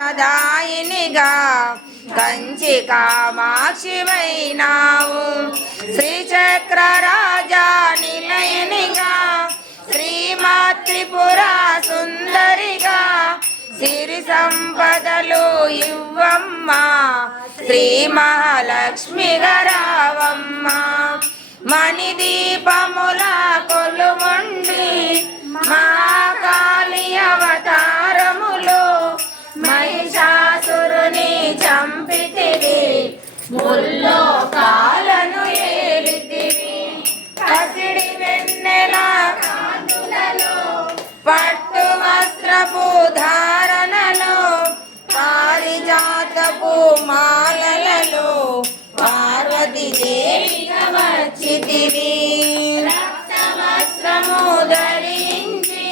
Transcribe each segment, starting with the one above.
దాయినిగా కంచి కామాక్షివైనావు శ్రీచక్ర రాజా నిలయనిగా శ్రీమాత్రిపుర సుందరిగా సిరి సంపదలు ఇవ్వమ్మ శ్రీ మహాలక్ష్మి గరావమ్మ మణిదీపముల కొలుముండి మహాకాళి అవతారములో మహిషాసురుని చంపితివి ముల్లోకాలను ఏలితివి పసిడి వెన్నెల కాంతులలో పట్టు వస్త్రపు ధారణలో పారిజాతపు మాలలలో పార్వతీ దేవిగా వచ్చితివి రక్తవస్త్రము ధరించి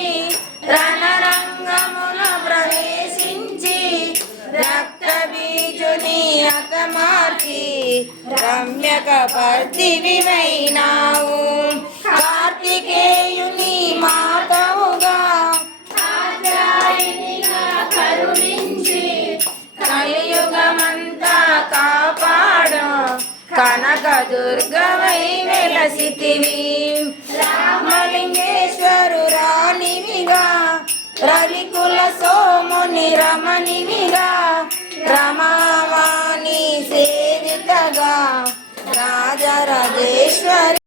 రణరంగముల ప్రవేశించి రక్త బీజుని హతమార్చి రమ్యక పర్తివివైనావు కార్తికేయుని మాతవుగా కాత్యాయనిగా కరుణించి కలియుగమంతా కాపాడు కనక దుర్గవై వెలసితివి రామలింగేశ్వరు రాణివిగా రవికుల సోముని రమణివిగా రమావాణి సేవితగా రాజరాజేశ్వరి